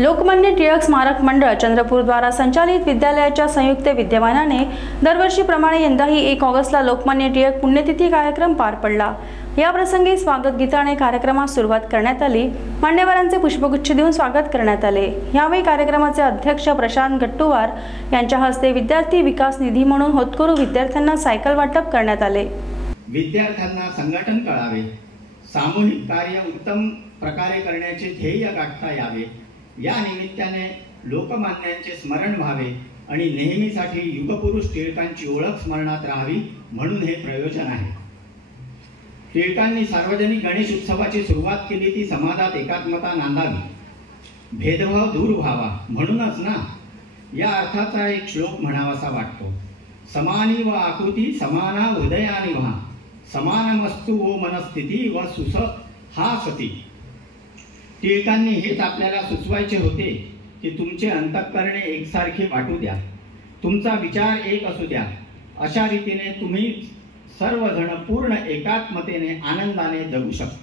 लोकमान्य टिळक स्मारक मंडळ चंद्रपूर द्वारा संचालित विद्यालयाच्या संयुक्त विद्यमानाने दरवर्षीप्रमाणे यंदाही 1 ऑगस्टला लोकमान्य टिळक पुण्यतिथी कार्यक्रम पार पडला। या प्रसंगी स्वागत गीताने कार्यक्रमास सुरुवात करण्यात आली। मान्यवरांचे पुष्पगुच्छ देऊन स्वागत करण्यात आले। यावेळी कार्यक्रमाचे अध्यक्ष प्रशांत गट्टुवार यांच्या हस्ते विद्यार्थी विकास निधी म्हणून होतकरू विद्यार्थ्यांना सायकल वाटप करण्यात आले। विद्यार्थ्यांना संघटन कळावे, सामूहिक कार्य उत्तम प्रकारे करण्याचे ध्येय गाठता यावे, या निमित्ताने लोकमान्यांचे स्मरण व्हावे आणि नेहमीसाठी युगपुरुष टिळकांची ओळख स्मरणात राहावी म्हणून हे प्रयोजन आहे। टिळकांनी सार्वजनिक गणेश उत्सवाची सुरुवात केली ती समाजात एकात्मता नांदावी, भेदभाव दूर व्हावा म्हणूनच ना। या अर्थाचा एक श्लोक म्हणावासा वाटतो, समानी व आकृती समाना हृदयानि व्हा, समानमस्तु वो मनस्थिती व सुस हा सती। टिळकांनी हेच आपल्याला सुचवायचे होते की तुमचे अंतःकरणे एकसारखे वाटू द्या, तुमचा विचार एक असू द्या। अशा रीतीने तुम्ही सर्वजण पूर्ण एकात्मतेने आनंदाने जगू शकता।